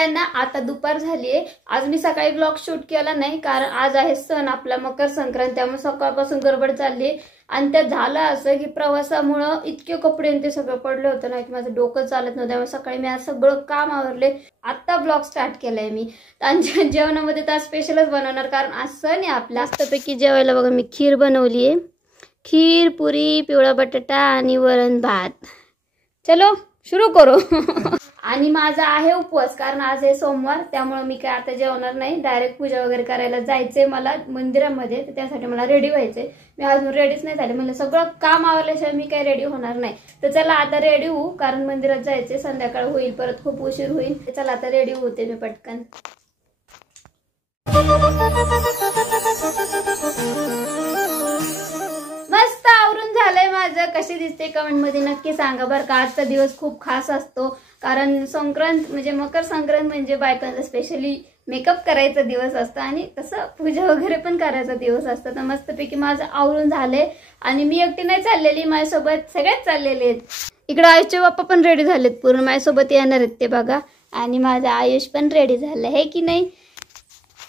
सगळ्यांना. आता दुपार झालीये. आज मी सकाळी ब्लॉग शूट केला नाही कारण आज आहे सण आपला मकर संक्रांत, त्यामुळे सकाळपासून गडबड चालली. आणि त्यात झालं असं की प्रवासामुळं इतके कपडे ते सगळं पडले होते ना की माझं डोकं चालत नव्हतं. त्यामुळे सकाळी मी आज सगळं काम आवरले. आता ब्लॉग स्टार्ट केलाय मी. आणि जेवणामध्ये तर स्पेशलच बनवणार कारण आज सण आहे आपला. मस्तपैकी जेवायला बघा मी खीर बनवली आहे. खीर, पुरी, पिवळा बटाटा आणि वरण भात. चलो सुरू करू. आणि माझा आहे उपवास कारण आज आहे सोमवार, त्यामुळे मी काय आता जेवणार नाही. डायरेक्ट पूजा वगैरे करायला जायचंय मला मंदिरामध्ये, तर त्यासाठी मला रेडी व्हायचंय. मी अजून रेडीच नाही झाले. म्हणजे सगळं काम आवरल्याशिवाय मी काही रेडी होणार नाही. तर चला आता रेडी होऊ कारण मंदिरात जायचंय. संध्याकाळ होईल, परत खूप उशीर होईल. चला आता रेडी होते मी पटकन. मस्त आवरून झालंय माझं. कशी दिसते कमेंट मध्ये नक्की सांगा बरं का. आजचा दिवस खूप खास असतो कारण संक्रांत म्हणजे मकर संक्रांत म्हणजे बायकांचा स्पेशली मेकअप करायचा दिवस असतो आणि तसं पूजा वगैरे पण करायचा दिवस असतो. तर मस्तपैकी माझं आवरून झालंय आणि मी एकटी नाही चाललेली, माझ्यासोबत सगळेच चाललेले आहेत. इकडे आयुषचे बाप्पा पण रेडी झालेत, पूर्ण माझ्यासोबत येणार आहेत ते बघा. आणि माझा आयुष पण रेडी झालं आहे की नाही.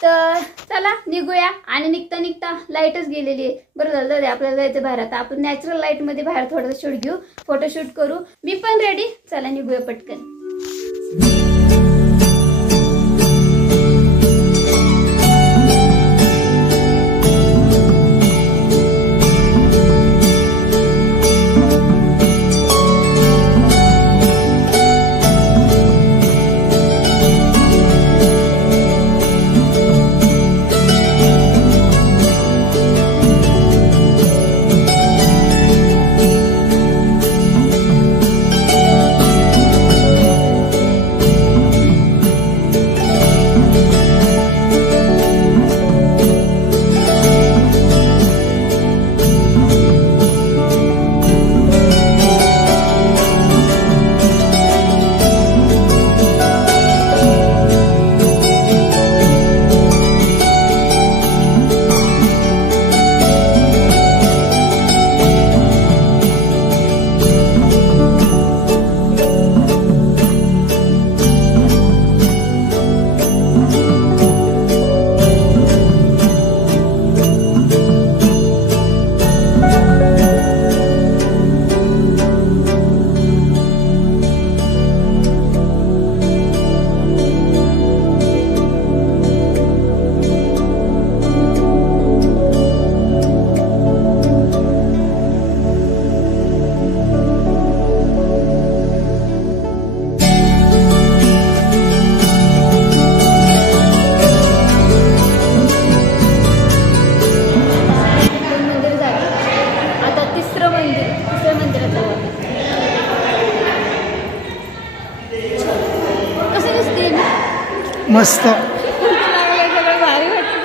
तर चला निघूया. आणि निघता निघता लाईटच गेलेली आहे. बरं झालं आपल्याला जायचं बाहेर. आता आपण नॅचरल लाईट मध्ये बाहेर थोडंसं शूट घेऊ, फोटोशूट करू. मी पण रेडी. चला निघूया पटकन. मस्त भारी वाटतं.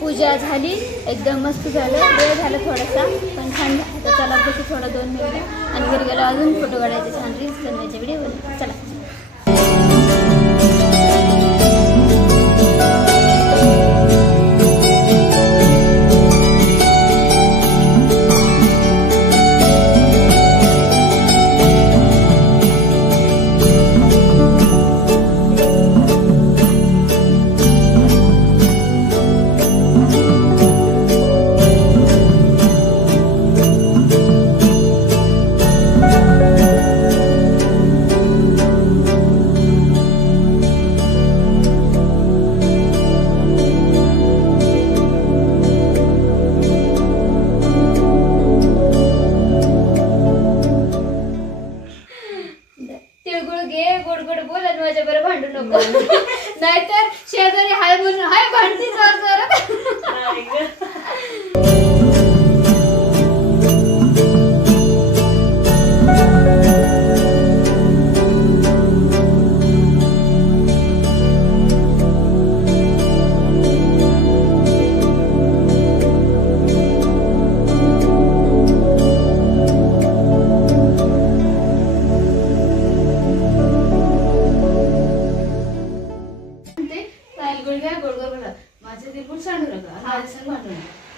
पूजा झाली, एकदम मस्त झालं. वेळ झाला थोडासा पण छान झालं. तर चला बसू थोडा 2 मिनिटं आणि घरी गेलो अजून फोटो काढायचे, छान रील्स बनवायचे, व्हिडिओ बनवायचे. चला. भांडू नको नाहीतर शेजारी हाय म्हणून हाय भांडती जोरात.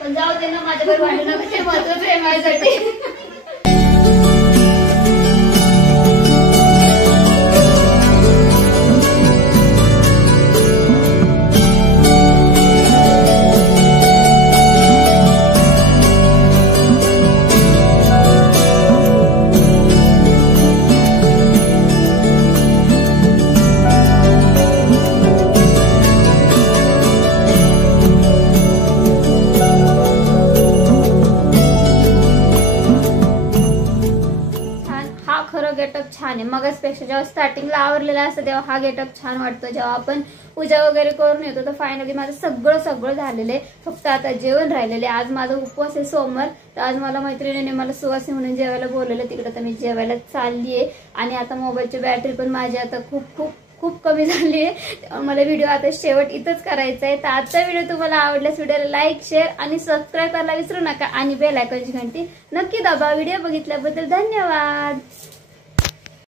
पण जाऊ दे ना माझ्याकडे भांडू नका ते महत्वाचं आहे माझ्यासाठी. गेटअप छान आहे. मगाचपेक्षा जेव्हा स्टार्टिंगला आवरलेला असतं तेव्हा हा गेटअप छान वाटतो. जेव्हा आपण पूजा वगैरे करून येतो तर फायनली माझं सगळं झालेलं आहे. फक्त आता जेवण राहिलेले. आज माझा उपवास आहे सोमवार. तर आज मला मैत्रिणीने मला सुवासी म्हणून जेवायला बोलवलं तिकडे. तर मी जेवायला चालली आहे. आणि आता मोबाईलची बॅटरी पण माझी आता खूप कमी झाली आहे. मला व्हिडिओ आता शेवट इथंच करायचा आहे. तर आजचा व्हिडिओ तुम्हाला आवडल्यास व्हिडिओला लाईक शेअर आणि सबस्क्राईब करायला विसरू नका. आणि बेल आयकॉनची घंटी नक्की दाबा. व्हिडिओ बघितल्याबद्दल धन्यवाद.